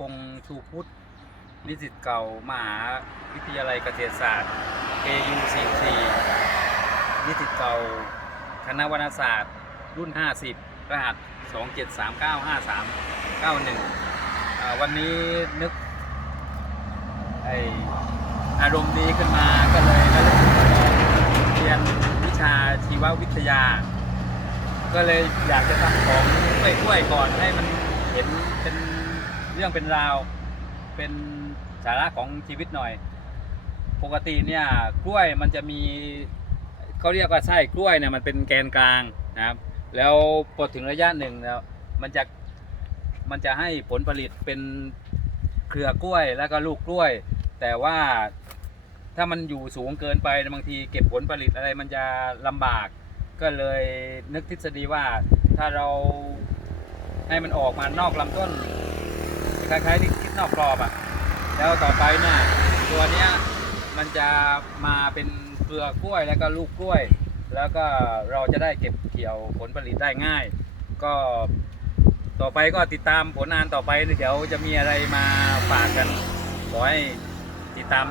พงษ์ชูพุทธนิสิตเก่ามหาวิทยาลัยเกษตรศาสตร์ KU 44นิสิตเก่าคณะวรรณศาสตร์ รุ่น 50 รหัส 27395391อ่าวันนี้นึกไออารมณ์ดีขึ้นมาก็เลยก็เลยเรียนวิชาชีววิทยา ก็เลยอยากจะทำของกล้วยๆก่อนให้มันเห็นเป็น เรื่องเป็นราว เป็นสาระของชีวิตหน่อย ปกติเนี่ยกล้วยมันจะมีเขาเรียกว่าไส้กล้วยเนี่ยมันเป็นแกนกลางนะครับ แล้วพอถึงระยะหนึ่งแล้วมันจะมันจะให้ผลผลิตเป็นเครือกล้วยแล้วก็ลูกกล้วย แต่ว่าถ้ามันอยู่สูงเกินไปบางทีเก็บผลผลิตอะไรมันจะลำบาก ก็เลยนึกทฤษฎีว่าถ้าเราให้มันออกมานอกลำต้น คล้ายๆที่คิดนอกกรอบอะแล้วต่อไปเนี่ยตัวเนี้ยมันจะมาเป็นเปลือกกล้วยแล้วก็ลูกกล้วย แล้วก็เราจะได้เก็บเกี่ยวผลผลิตได้ง่าย ก็ต่อไปก็ติดตามผลงานต่อไปเดี๋ยวจะมีอะไรมาฝากกันขอให้ติดตาม